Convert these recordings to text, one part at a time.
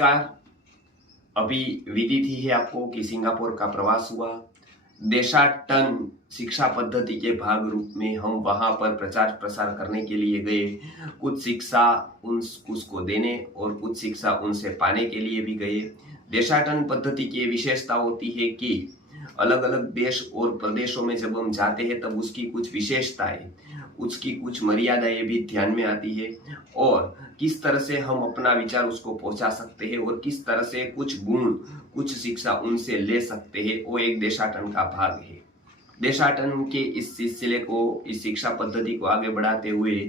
नमस्कार। अभी विदित ही है आपको कि सिंगापुर का प्रवास हुआ। देशाटन शिक्षा पद्धति के भाग रूप में हम वहां पर प्रचार प्रसार करने के लिए गए। कुछ शिक्षा उसको देने और कुछ शिक्षा उनसे पाने के लिए भी गए। देशाटन पद्धति की विशेषता होती है कि अलग अलग देश और प्रदेशों में जब हम जाते हैं तब उसकी कुछ विशेषताएं, उसकी कुछ मर्यादाएं भी ध्यान में आती है और किस तरह से हम अपना विचार उसको पहुंचा सकते हैं और किस तरह से कुछ गुण, कुछ शिक्षा उनसे ले सकते हैं, वो एक देशाटन का भाग है। देशाटन के इस सिलसिले को, इस शिक्षा पद्धति को आगे बढ़ाते हुए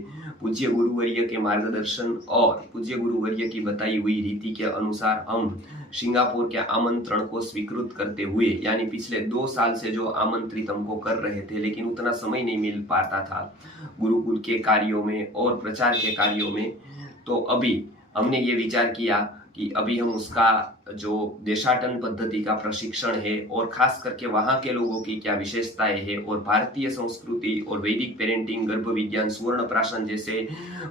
पूज्य गुरुवर्य के मार्गदर्शन और पूज्य गुरुवर्य की बताई हुई रीति के अनुसार हम सिंगापुर के आमंत्रण को स्वीकृत करते हुए, यानी पिछले 2 साल से जो आमंत्रित हमको कर रहे थे लेकिन उतना समय नहीं मिल पाता था गुरुकुल के कार्यों में और प्रचार के कार्यों में, तो अभी हमने ये विचार किया कि अभी हम उसका जो देशाटन पद्धति का प्रशिक्षण है और खास करके वहां के लोगों की क्या विशेषताएं हैं और भारतीय संस्कृति और वैदिक पेरेंटिंग, गर्भ विज्ञान, सुवर्ण प्राशन जैसे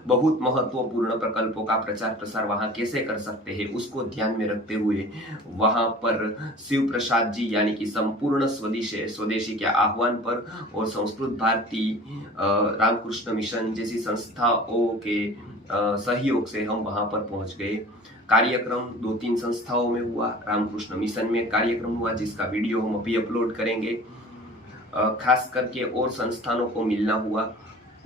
बहुत महत्वपूर्ण प्रकल्पों का प्रचार प्रसार वहां कैसे कर सकते हैं, उसको ध्यान में रखते हुए वहां पर शिव प्रसाद जी यानी कि संपूर्ण स्वदेशी के आह्वान पर और संस्कृत भारती, रामकृष्ण मिशन जैसी संस्थाओं के सहयोग से हम वहां पर पहुंच गए। कार्यक्रम 2-3 संस्थाओं में हुआ। रामकृष्ण मिशन में कार्यक्रम हुआ जिसका वीडियो हम अभी अपलोड करेंगे। खास करके और संस्थानों को मिलना हुआ।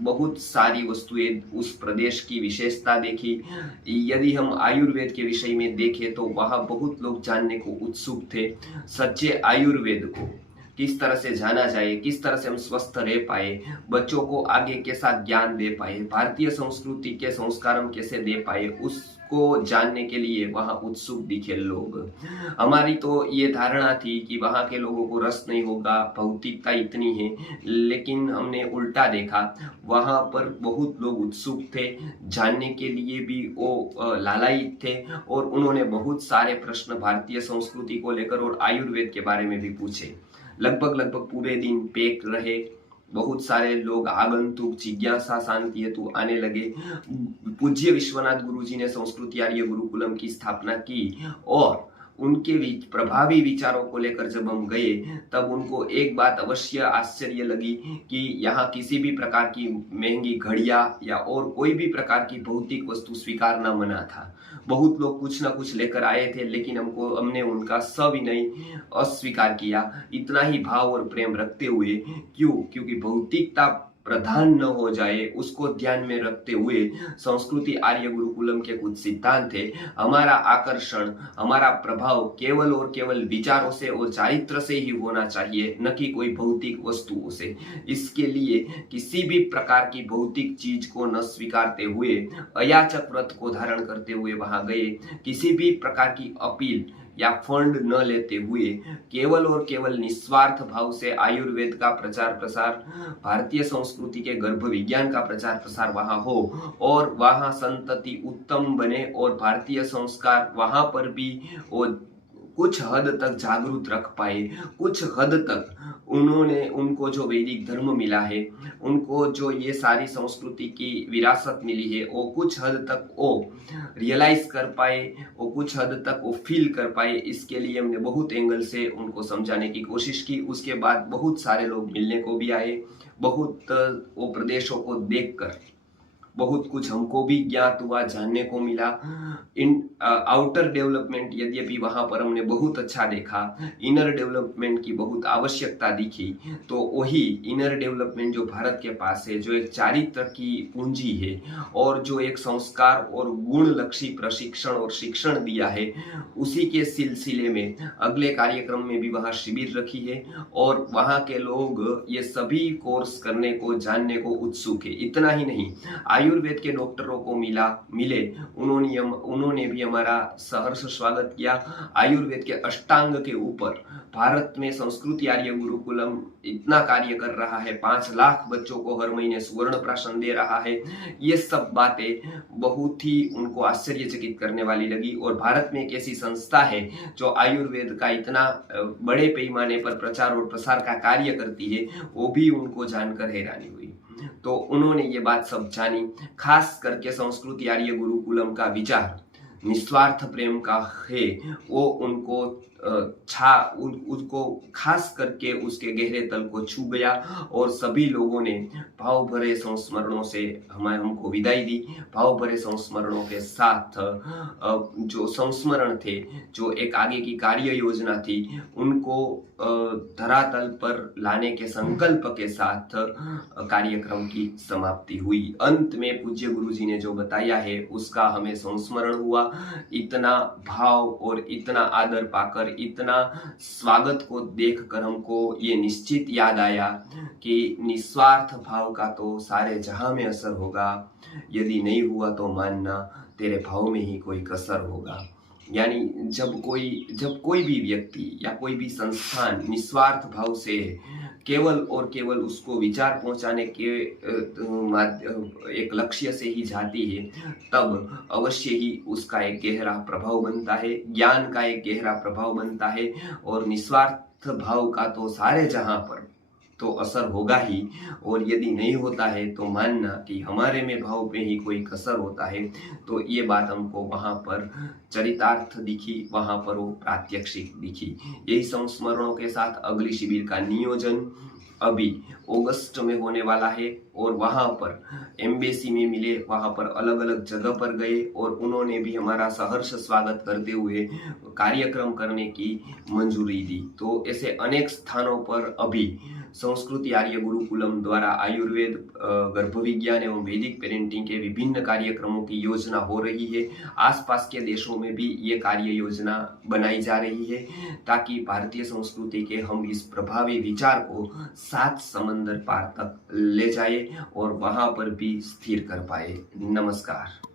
बहुत सारी वस्तुएं, उस प्रदेश की विशेषता देखी। यदि हम आयुर्वेद के विषय में देखें तो वहां बहुत लोग जानने को उत्सुक थे। सच्चे आयुर्वेद को किस तरह से जाना जाए, किस तरह से हम स्वस्थ रह पाए, बच्चों को आगे कैसा ज्ञान दे पाए, भारतीय संस्कृति के संस्कार हम कैसे दे पाए, उसको जानने के लिए वहां उत्सुक दिखे लोग। हमारी तो ये धारणा थी कि वहां के लोगों को रस नहीं होगा, भौतिकता इतनी है, लेकिन हमने उल्टा देखा। वहां पर बहुत लोग उत्सुक थे, जानने के लिए भी वो लालायित थे और उन्होंने बहुत सारे प्रश्न भारतीय संस्कृति को लेकर और आयुर्वेद के बारे में भी पूछे। लगभग पूरे दिन पैक रहे। बहुत सारे लोग आगंतुक जिज्ञासा शांति हेतु आने लगे। पूज्य विश्वनाथ गुरु जी ने संस्कृति आर्य गुरुकुलम की स्थापना की और उनके प्रभावी विचारों को लेकर जब हम गए तब उनको एक बात अवश्य आश्चर्य लगी कि यहाँ किसी भी प्रकार की महंगी घड़ियां या और कोई भी प्रकार की भौतिक वस्तु स्वीकारना मना था। बहुत लोग कुछ ना कुछ लेकर आए थे लेकिन हमने उनका सविनय अस्वीकार किया, इतना ही भाव और प्रेम रखते हुए। क्योंकि भौतिकता प्रधान न हो जाए उसको ध्यान में रखते हुए संस्कृति आर्य गुरुकुलम के कुछ सिद्धांत है। हमारा आकर्षण, हमारा प्रभाव केवल और केवल विचारों से और चारित्र से ही होना चाहिए, न कि कोई भौतिक वस्तुओं से। इसके लिए किसी भी प्रकार की भौतिक चीज को न स्वीकारते हुए अयाचक व्रत को धारण करते हुए वहां गए। किसी भी प्रकार की अपील या फंड न लेते हुए केवल और केवल निस्वार्थ भाव से आयुर्वेद का प्रचार प्रसार, भारतीय संस्कृति के गर्भ विज्ञान का प्रचार प्रसार वहां हो और वहां संतति उत्तम बने और भारतीय संस्कार वहां पर भी कुछ हद तक जागरूक रख पाए। कुछ हद तक उनको जो वैदिक धर्म मिला है, उनको जो ये सारी संस्कृति की विरासत मिली है, वो कुछ हद तक वो रियलाइज कर पाए, वो कुछ हद तक वो फील कर पाए। इसके लिए हमने बहुत एंगल से उनको समझाने की कोशिश की। उसके बाद बहुत सारे लोग मिलने को भी आए। बहुत वो प्रदेशों को देखकर बहुत कुछ हमको भी ज्ञात हुआ, जानने को मिला। इन आउटर डेवलपमेंट यद्यपि वहां पर हमने बहुत अच्छा देखा, इनर डेवलपमेंट की बहुत आवश्यकता दिखी। तो वही इनर डेवलपमेंट जो भारत के पास है, जो एक चारित्र की पूंजी है और जो एक संस्कार और गुण लक्षी प्रशिक्षण और शिक्षण दिया है, उसी के सिलसिले में अगले कार्यक्रम में भी वहां शिविर रखी है और वहां के लोग ये सभी कोर्स करने को, जानने को उत्सुक है। इतना ही नहीं, आयुर्वेद के डॉक्टरों को मिले, उन्होंने भी हमारा सहर्ष स्वागत किया। आयुर्वेद के अष्टांग के ऊपर भारत में संस्कृति आर्य गुरुकुलम इतना कार्य कर रहा है, 5 लाख बच्चों को हर महीने सुवर्ण प्राशन दे रहा है। ये सब बातें बहुत ही उनको आश्चर्यचकित करने वाली लगी और भारत में एक ऐसी संस्था है जो आयुर्वेद का इतना बड़े पैमाने पर प्रचार और प्रसार का कार्य करती है, वो भी उनको जानकर हैरानी हुई। तो उन्होंने ये बात सब जानी। खास करके संस्कृति आर्य गुरुकुलम का विचार निस्वार्थ प्रेम का है वो उनको उसको खास करके उसके गहरे तल को छू गया और सभी लोगों ने भाव भरे संस्मरणों से हमको विदाई दी। भाव भरे संस्मरणों के साथ जो संस्मरण थे, जो एक आगे की कार्य योजना थी, उनको धरातल पर लाने के संकल्प के साथ कार्यक्रम की समाप्ति हुई। अंत में पूज्य गुरुजी ने जो बताया है उसका हमें संस्मरण हुआ। इतना भाव और इतना आदर पाकर, इतना स्वागत को देखकर हमको ये निश्चित याद आया कि निस्वार्थ भाव का तो सारे जहां में असर होगा, यदि नहीं हुआ तो मानना तेरे भाव में ही कोई कसर होगा। यानी जब कोई भी व्यक्ति या कोई भी संस्थान निस्वार्थ भाव से केवल और केवल उसको विचार पहुंचाने के एक लक्ष्य से ही जाती है, तब अवश्य ही उसका एक गहरा प्रभाव बनता है, ज्ञान का एक गहरा प्रभाव बनता है। और निस्वार्थ भाव का तो सारे जहां पर तो असर होगा ही, और यदि नहीं होता है तो मानना कि हमारे में भाव पे ही कोई कसर होता है। तो ये बात हमको वहां पर चरितार्थ दिखी, वहां पर वो प्रात्यक्षिक दिखी। यही संस्मरणों के साथ अगली शिविर का नियोजन अभी अगस्त में होने वाला है, और वहां पर एम्बेसी में मिले, वहां पर अलग अलग जगह पर गए और उन्होंने भी हमारा सहर्ष स्वागत करते हुए कार्यक्रम करने की मंजूरी दी। तो ऐसे अनेक स्थानों पर अभी संस्कृति आर्य गुरुकुलम द्वारा आयुर्वेद, गर्भ विज्ञान एवं वैदिक पेरेंटिंग के विभिन्न कार्यक्रमों की योजना हो रही है। आसपास के देशों में भी ये कार्य योजना बनाई जा रही है, ताकि भारतीय संस्कृति के हम इस प्रभावी विचार को 7 समंदर पार तक ले जाए और वहां पर भी स्थिर कर पाए। नमस्कार।